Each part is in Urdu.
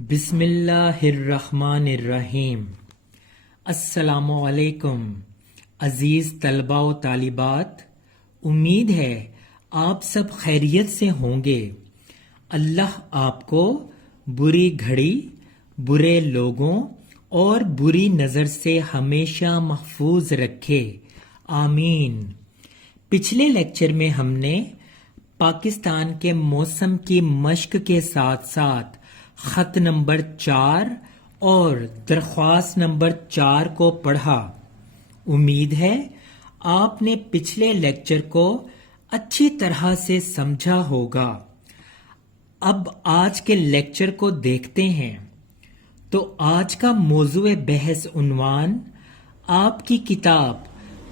بسم اللہ الرحمن الرحیم۔ السلام علیکم عزیز طلباء و طالبات، امید ہے آپ سب خیریت سے ہوں گے۔ اللہ آپ کو بری گھڑی، برے لوگوں اور بری نظر سے ہمیشہ محفوظ رکھے، آمین۔ پچھلے لیکچر میں ہم نے پاکستان کے موسم کی مشق کے ساتھ ساتھ خط نمبر 4 اور درخواست نمبر 4 کو پڑھا۔ امید ہے آپ نے پچھلے لیکچر کو اچھی طرح سے سمجھا ہوگا۔ اب آج کے لیکچر کو دیکھتے ہیں۔ تو آج کا موضوع بحث عنوان آپ کی کتاب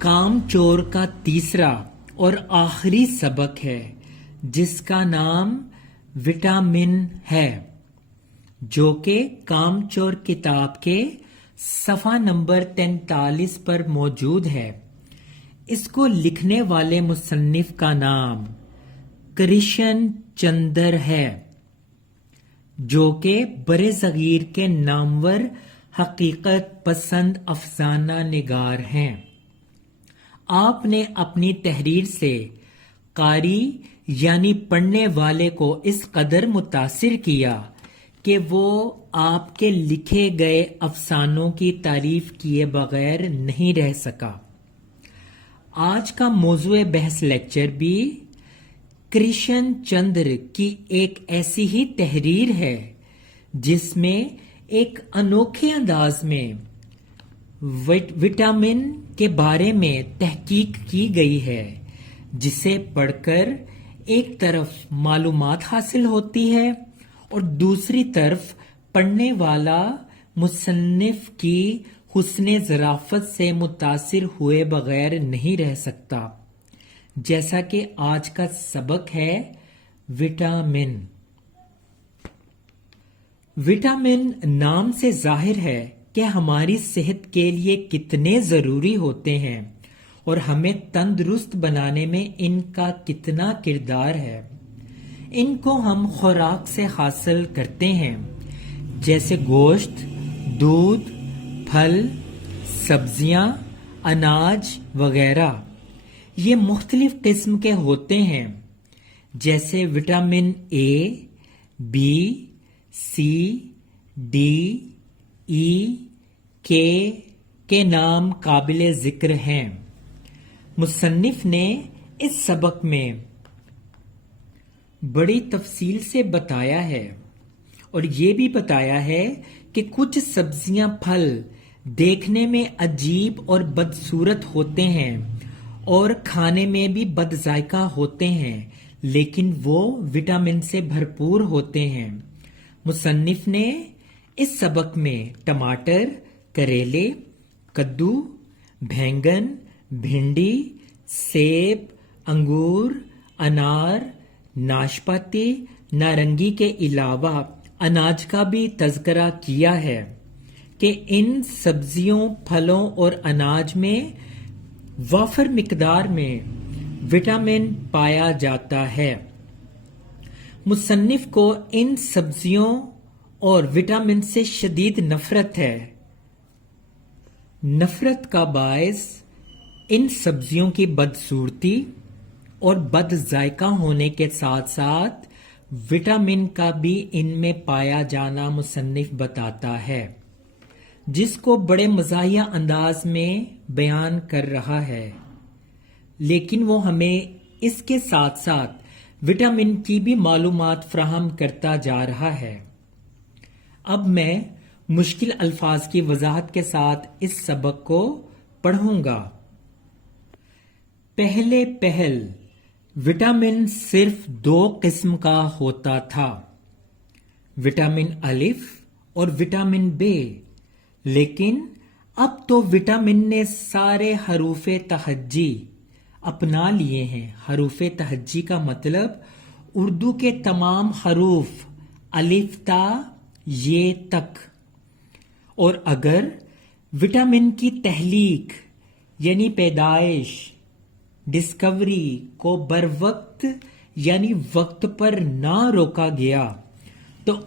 کام چور کا تیسرا اور آخری سبق ہے، جس کا نام وٹامن ہے، جو کہ کام چور کتاب کے صفحہ نمبر 43 پر موجود ہے۔ اس کو لکھنے والے مصنف کا نام کرشن چندر ہے، جو کہ برصغیر کے نامور حقیقت پسند افسانہ نگار ہیں۔ آپ نے اپنی تحریر سے قاری یعنی پڑھنے والے کو اس قدر متاثر کیا کہ وہ آپ کے لکھے گئے افسانوں کی تعریف کیے بغیر نہیں رہ سکا۔ آج کا موضوع بحث لیکچر بھی کرشن چندر کی ایک ایسی ہی تحریر ہے، جس میں ایک انوکھے انداز میں وٹامن کے بارے میں تحقیق کی گئی ہے، جسے پڑھ کر ایک طرف معلومات حاصل ہوتی ہے اور دوسری طرف پڑھنے والا مصنف کی حسن ظرافت سے متاثر ہوئے بغیر نہیں رہ سکتا، جیسا کہ آج کا سبق ہے وٹامن۔ وٹامن نام سے ظاہر ہے کہ ہماری صحت کے لیے کتنے ضروری ہوتے ہیں اور ہمیں تندرست بنانے میں ان کا کتنا کردار ہے۔ ان کو ہم خوراک سے حاصل کرتے ہیں، جیسے گوشت، دودھ، پھل، سبزیاں، اناج وغیرہ۔ یہ مختلف قسم کے ہوتے ہیں، جیسے vitamin A, B, C, D, E, کے نام قابل ذکر ہیں۔ مصنف نے اس سبق میں بڑی تفصیل سے بتایا ہے اور یہ بھی بتایا ہے کہ کچھ سبزیاں، پھل دیکھنے میں عجیب اور بدصورت ہوتے ہیں اور کھانے میں بھی بد ذائقہ ہوتے ہیں، لیکن وہ وٹامن سے بھرپور ہوتے ہیں۔ مصنف نے اس سبق میں ٹماٹر، کریلے، کدو، بینگن، بھنڈی، سیب، انگور، انار، ناشپاتی، نارنگی کے علاوہ اناج کا بھی تذکرہ کیا ہے کہ ان سبزیوں، پھلوں اور اناج میں وافر مقدار میں وٹامن پایا جاتا ہے۔ مصنف کو ان سبزیوں اور وٹامن سے شدید نفرت ہے۔ نفرت کا باعث ان سبزیوں کی بدصورتی اور بد ذائقہ ہونے کے ساتھ ساتھ وٹامن کا بھی ان میں پایا جانا مصنف بتاتا ہے، جس کو بڑے مزاحیہ انداز میں بیان کر رہا ہے، لیکن وہ ہمیں اس کے ساتھ ساتھ وٹامن کی بھی معلومات فراہم کرتا جا رہا ہے۔ اب میں مشکل الفاظ کی وضاحت کے ساتھ اس سبق کو پڑھوں گا۔ پہل وٹامن صرف 2 قسم کا ہوتا تھا، وٹامن الف اور وٹامن بے، لیکن اب تو وٹامن نے سارے حروف تہجی اپنا لیے ہیں۔ حروف تہجی کا مطلب اردو کے تمام حروف الف تا یہ تک۔ اور اگر وٹامن کی تخلیق یعنی پیدائش، ڈسکوری کو بر وقت یعنی وقت پر نہ روکا گیا تو تو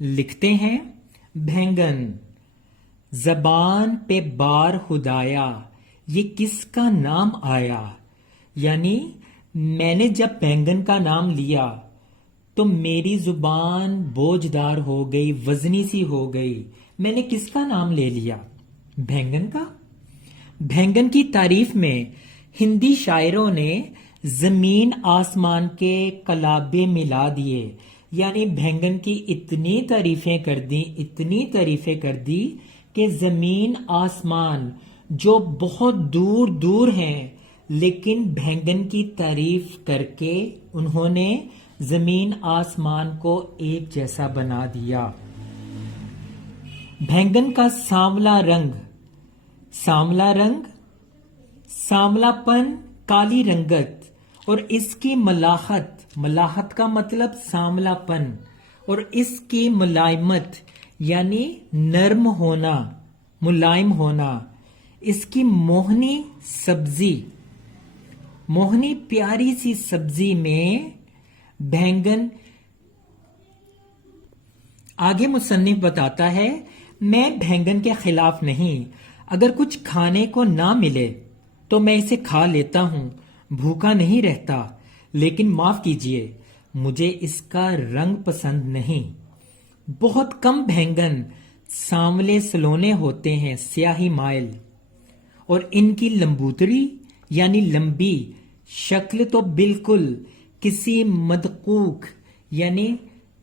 لکھتے ہیں بھینگن، زبان پہ بار خدایا یہ کس کا نام آیا، یعنی میں نے جب بینگن کا نام لیا تو میری زبان بوجھدار ہو گئی، وزنی سی ہو گئی، میں نے کس کا نام لے لیا؟ بینگن کا۔ بینگن کی تعریف میں ہندی شاعروں نے زمین آسمان کے کلابے ملا دیے، یعنی بینگن کی اتنی تعریفیں کر دی کہ زمین آسمان جو بہت دور دور ہیں، لیکن بینگن کی تعریف کر کے انہوں نے زمین آسمان کو ایک جیسا بنا دیا۔ بینگن کا سانولا رنگ، سانولا پن، کالی رنگت، اور اس کی ملاحت کا مطلب سانولا پن، اور اس کی ملائمت یعنی نرم ہونا، ملائم ہونا، اس کی موہنی پیاری سی سبزی میں بینگن۔ آگے مصنف بتاتا ہے میں بینگن کے خلاف نہیں، اگر کچھ کھانے کو نہ ملے تو میں اسے کھا لیتا ہوں، بھوکا نہیں رہتا، لیکن معاف کیجئے مجھے اس کا رنگ پسند نہیں۔ بہت کم بینگن سانولے سلونے ہوتے ہیں، سیاہی مائل، اور ان کی لمبوتری یعنی لمبی شکل تو بالکل کسی مدقوق یعنی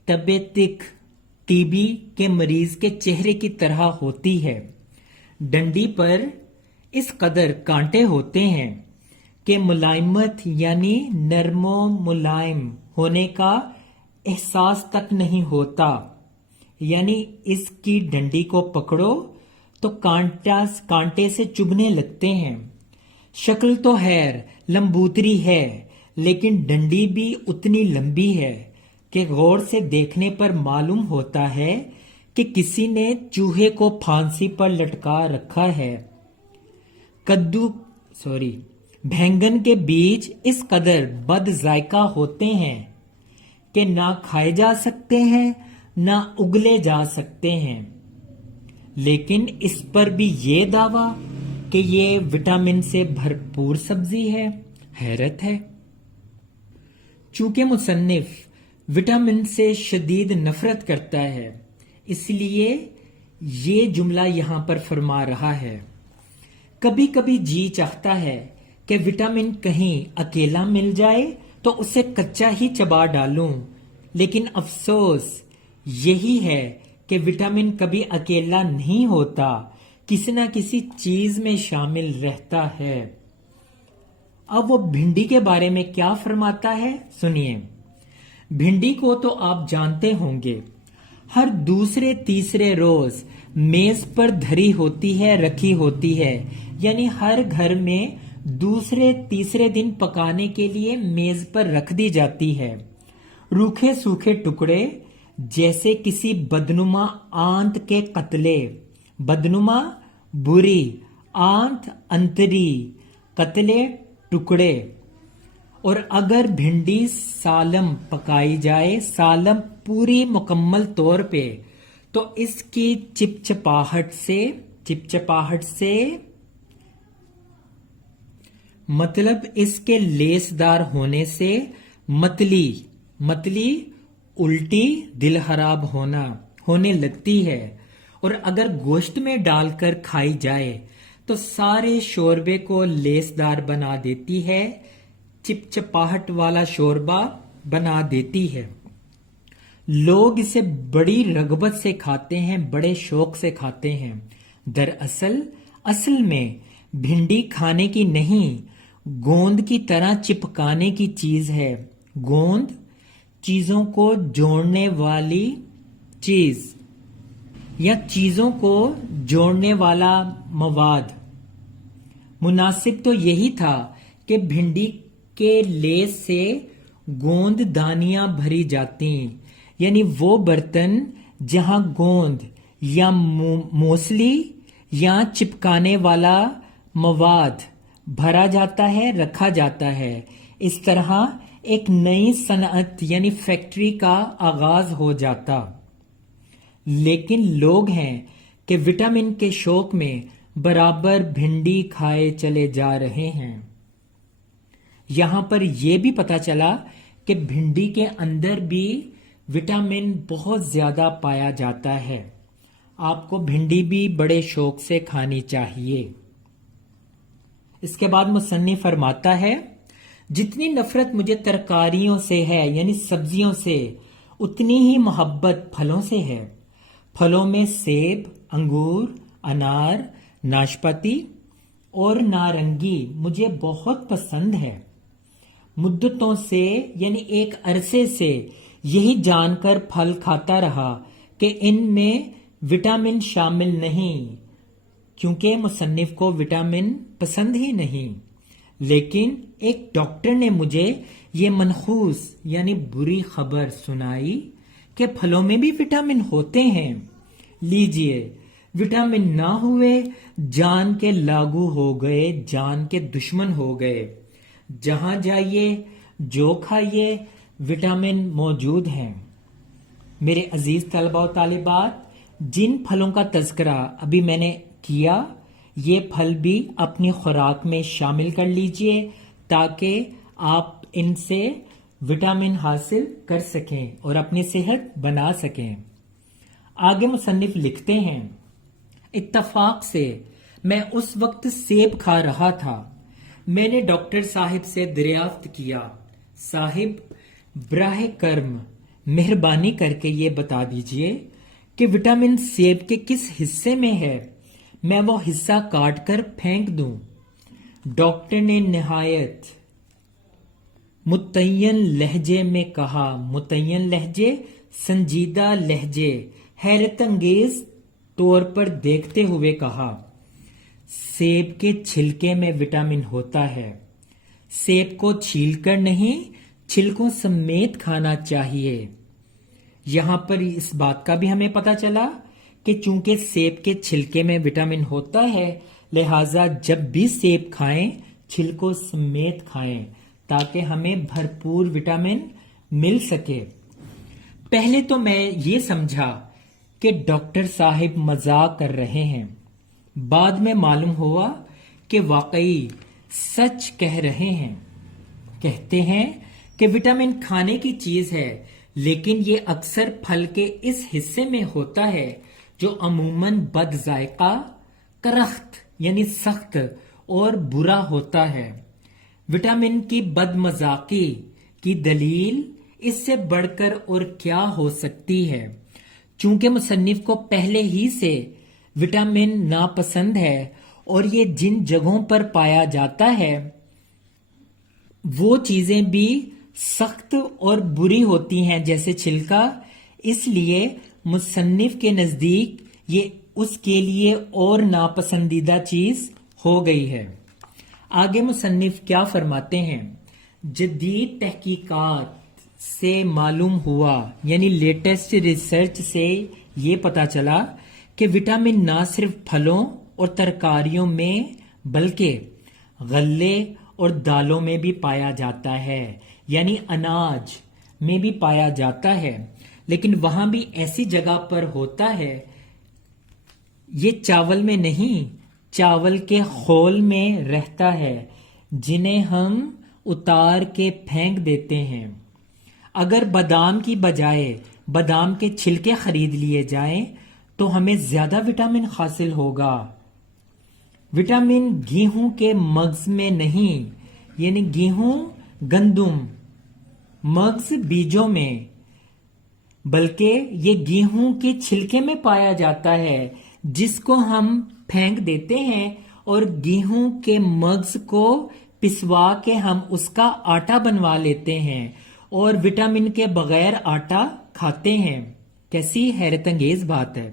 طبیعتک ٹی بی کے مریض کے چہرے کی طرح ہوتی ہے۔ ڈنڈی پر اس قدر کانٹے ہوتے ہیں کہ ملائمت یعنی نرم و ملائم ہونے کا احساس تک نہیں ہوتا، یعنی اس کی ڈنڈی کو پکڑو تو کانٹے سے چبھنے لگتے ہیں۔ شکل تو خیر لمبوتری ہے، لیکن ڈنڈی بھی اتنی لمبی ہے کہ غور سے دیکھنے پر معلوم ہوتا ہے کہ کسی نے چوہے کو پھانسی پر لٹکا رکھا ہے۔ بینگن کے بیج اس قدر بد ذائقہ ہوتے ہیں کہ نہ کھائے جا سکتے ہیں نہ اگلے جا سکتے ہیں، لیکن اس پر بھی یہ دعویٰ کہ یہ وٹامن سے بھرپور سبزی ہے، حیرت ہے۔ چونکہ مصنف وٹامن سے شدید نفرت کرتا ہے، اس لیے یہ جملہ یہاں پر فرما رہا ہے۔ کبھی کبھی جی چاہتا ہے کہ وٹامن کہیں اکیلا مل جائے تو اسے کچا ہی چبا ڈالوں، لیکن افسوس یہی ہے کہ وٹامن کبھی اکیلا نہیں ہوتا، کسی نہ کسی چیز میں شامل رہتا ہے۔ اب وہ بھنڈی کے بارے میں کیا فرماتا ہے سنیے۔ بھنڈی کو تو آپ جانتے ہوں گے، ہر دوسرے تیسرے روز میز پر دھری ہوتی ہے، رکھی ہوتی ہے، یعنی ہر گھر میں دوسرے تیسرے دن پکانے کے لیے میز پر رکھ دی جاتی ہے۔ روکھے سوکھے ٹکڑے جیسے کسی بدنما آنت کے قتلے، بدنما بری، آنت انتری، قتلے ٹکڑے۔ اور اگر بھنڈی سالم پکائی جائے، سالم پوری مکمل طور پہ، تو اس کی چپچپاہٹ سے مطلب اس کے لیس دار ہونے سے متلی الٹی دل خراب ہونے لگتی ہے، اور اگر گوشت میں ڈال کر کھائی جائے تو سارے شوربے کو لیس دار بنا دیتی ہے، چپچپاہٹ والا شوربہ بنا دیتی ہے۔ لوگ اسے بڑی رغبت سے کھاتے ہیں، بڑے شوق سے کھاتے ہیں۔ اصل میں بھنڈی کھانے کی نہیں، گوند کی طرح چپکانے کی چیز ہے۔ گوند، چیزوں کو جوڑنے والی چیز یا چیزوں کو جوڑنے والا مواد۔ مناسب تو یہی تھا کہ بھنڈی کے لیس سے گوند دانیاں بھری جاتی، یعنی وہ برتن جہاں گوند یا موسلی یا چپکانے والا مواد بھرا جاتا ہے، رکھا جاتا ہے۔ اس طرح ایک نئی صنعت یعنی فیکٹری کا آغاز ہو جاتا۔ لیکن لوگ ہیں کہ وٹامن کے شوق میں برابر بھنڈی کھائے چلے جا رہے ہیں۔ یہاں پر یہ بھی پتا چلا کہ بھنڈی کے اندر بھی وٹامن بہت زیادہ پایا جاتا ہے۔ آپ کو بھنڈی بھی بڑے شوق سے کھانی چاہیے۔ اس کے بعد مصنف فرماتا ہے، جتنی نفرت مجھے ترکاریوں سے ہے یعنی سبزیوں سے، اتنی ہی محبت پھلوں سے ہے۔ پھلوں میں سیب، انگور، انار، ناشپاتی اور نارنگی مجھے بہت پسند ہے۔ مدتوں سے یعنی ایک عرصے سے یہی جان کر پھل کھاتا رہا کہ ان میں وٹامن شامل نہیں، کیونکہ مصنف کو وٹامن پسند ہی نہیں۔ لیکن ایک ڈاکٹر نے مجھے یہ منحوس یعنی بری خبر سنائی کہ پھلوں میں بھی وٹامن ہوتے ہیں۔ لیجئے، وٹامن نہ ہوئے، جان کے لاگو ہو گئے، جان کے دشمن ہو گئے۔ جہاں جائیے، جو کھائیے، وٹامن موجود ہیں۔ میرے عزیز طلباء و طالبات، جن پھلوں کا تذکرہ ابھی میں نے کیا، یہ پھل بھی اپنی خوراک میں شامل کر لیجئے تاکہ آپ ان سے وٹامن حاصل کر سکیں اور اپنی صحت بنا سکیں۔ آگے مصنف لکھتے ہیں، اتفاق سے میں اس وقت سیب کھا رہا تھا۔ میں نے ڈاکٹر صاحب سے دریافت کیا، صاحب براہ کرم مہربانی کر کے یہ بتا دیجئے کہ وٹامن سیب کے کس حصے میں ہے، میں وہ حصہ کاٹ کر پھینک دوں۔ ڈاکٹر نے نہایت متعین لہجے میں کہا، متعین لہجے، سنجیدہ لہجے، حیرت انگیز طور پر دیکھتے ہوئے کہا، سیب کے چھلکے میں وٹامن ہوتا ہے۔ سیب کو چھیل کر نہیں، چھلکوں سمیت کھانا چاہیے۔ یہاں پر اس بات کا بھی ہمیں پتا چلا کہ چونکہ سیب کے چھلکے میں وٹامن ہوتا ہے، لہٰذا جب بھی سیب کھائیں، چھلکوں سمیت کھائیں تاکہ ہمیں بھرپور وٹامن مل سکے۔ پہلے تو میں یہ سمجھا کہ ڈاکٹر صاحب مذاق کر رہے ہیں، بعد میں معلوم ہوا کہ واقعی سچ کہہ رہے ہیں۔ کہتے ہیں کہ وٹامن کھانے کی چیز ہے، لیکن یہ اکثر پھل کے اس حصے میں ہوتا ہے جو عموماً بد ذائقہ، کرخت یعنی سخت اور برا ہوتا ہے۔ وٹامن کی بد مذاقی کی دلیل اس سے بڑھ کر اور کیا ہو سکتی ہے؟ چونکہ مصنف کو پہلے ہی سے وٹامن ناپسند ہے اور یہ جن جگہوں پر پایا جاتا ہے وہ چیزیں بھی سخت اور بری ہوتی ہیں جیسے چھلکا، اس لیے مصنف کے نزدیک یہ اس کے لیے اور ناپسندیدہ چیز ہو گئی ہے۔ آگے مصنف کیا فرماتے ہیں، جدید تحقیقات سے معلوم ہوا یعنی لیٹسٹ ریسرچ سے یہ پتا چلا کہ وٹامن نہ صرف پھلوں اور ترکاریوں میں بلکہ غلے اور دالوں میں بھی پایا جاتا ہے، یعنی اناج میں بھی پایا جاتا ہے، لیکن وہاں بھی ایسی جگہ پر ہوتا ہے، یہ چاول میں نہیں، چاول کے خول میں رہتا ہے جنہیں ہم اتار کے پھینک دیتے ہیں۔ اگر بادام کی بجائے بادام کے چھلکے خرید لیے جائیں تو ہمیں زیادہ وٹامن حاصل ہوگا۔ وٹامن گیہوں کے مغز میں نہیں، یعنی گیہوں، گندم، مغز بیجوں میں، بلکہ یہ گیہوں کے چھلکے میں پایا جاتا ہے جس کو ہم پھینک دیتے ہیں، اور گیہوں کے مغز کو پسوا کے ہم اس کا آٹا بنوا لیتے ہیں اور وٹامن کے بغیر آٹا کھاتے ہیں۔ کیسی حیرت انگیز بات ہے۔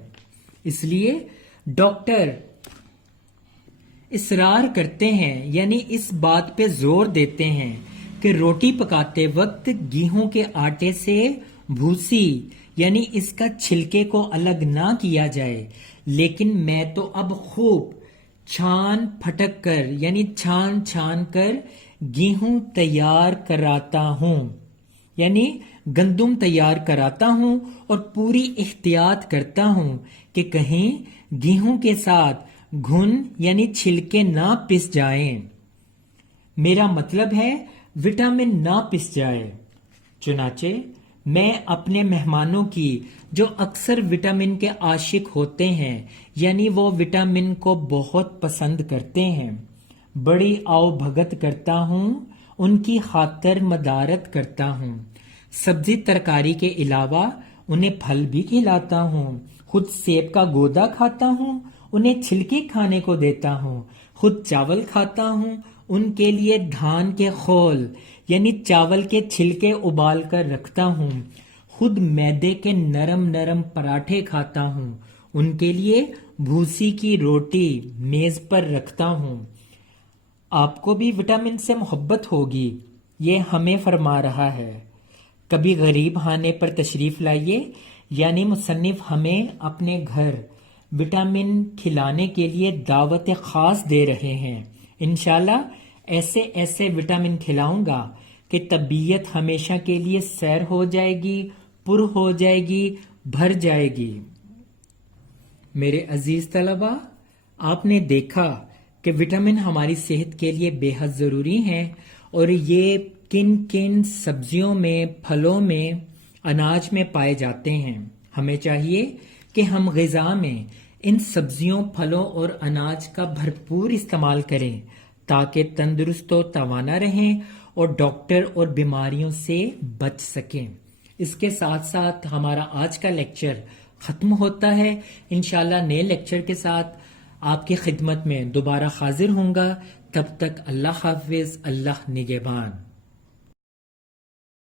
اس لیے ڈاکٹر اصرار کرتے ہیں یعنی اس بات پہ زور دیتے ہیں کہ روٹی پکاتے وقت گیہوں کے آٹے سے بھوسی یعنی اس کا چھلکے کو الگ نہ کیا جائے، لیکن میں تو اب خوب چھان پھٹک کر یعنی چھان چھان کر گیہوں تیار کراتا ہوں، یعنی گندم تیار کراتا ہوں اور پوری احتیاط کرتا ہوں کہ کہیں گیہوں کے ساتھ گھن یعنی چھلکے نہ پس جائیں۔ میرا مطلب ہے وٹامن نہ پس جائے۔ چنانچہ میں اپنے مہمانوں کی جو اکثر وٹامن کے عاشق ہوتے ہیں یعنی وہ وٹامن کو بہت پسند کرتے ہیں، بڑی آؤ بھگت کرتا ہوں، ان کی خاطر مدارت کرتا ہوں۔ سبزی ترکاری کے علاوہ انہیں پھل بھی کھلاتا ہوں، خود سیب کا گودا کھاتا ہوں، انہیں چھلکے کھانے کو دیتا ہوں، خود چاول کھاتا ہوں، ان کے لیے دھان کے خول یعنی چاول کے چھلکے ابال کر رکھتا ہوں، خود میدے کے نرم نرم پراٹھے کھاتا ہوں، ان کے لیے بھوسی کی روٹی میز پر رکھتا ہوں۔ آپ کو بھی وٹامن سے محبت ہوگی، یہ ہمیں فرما رہا ہے۔ کبھی غریب خانے پر تشریف لائیے، یعنی مصنف ہمیں اپنے گھر وٹامن کھلانے کے لیے دعوت خاص دے رہے ہیں۔ انشاءاللہ ایسے ایسے وٹامن کھلاؤں گا کہ طبیعت ہمیشہ کے لیے سیر ہو جائے گی، پر ہو جائے گی، بھر جائے گی۔ میرے عزیز طلبہ، آپ نے دیکھا کہ وٹامن ہماری صحت کے لیے بے حد ضروری ہیں، اور یہ کن کن سبزیوں میں، پھلوں میں، اناج میں پائے جاتے ہیں۔ ہمیں چاہیے کہ ہم غذا میں ان سبزیوں، پھلوں اور اناج کا بھرپور استعمال کریں تاکہ تندرست و توانا رہیں اور ڈاکٹر اور بیماریوں سے بچ سکیں۔ اس کے ساتھ ساتھ ہمارا آج کا لیکچر ختم ہوتا ہے۔ انشاءاللہ نئے لیکچر کے ساتھ آپ کی خدمت میں دوبارہ حاضر ہوں گا۔ تب تک اللہ حافظ، اللہ نگہبان۔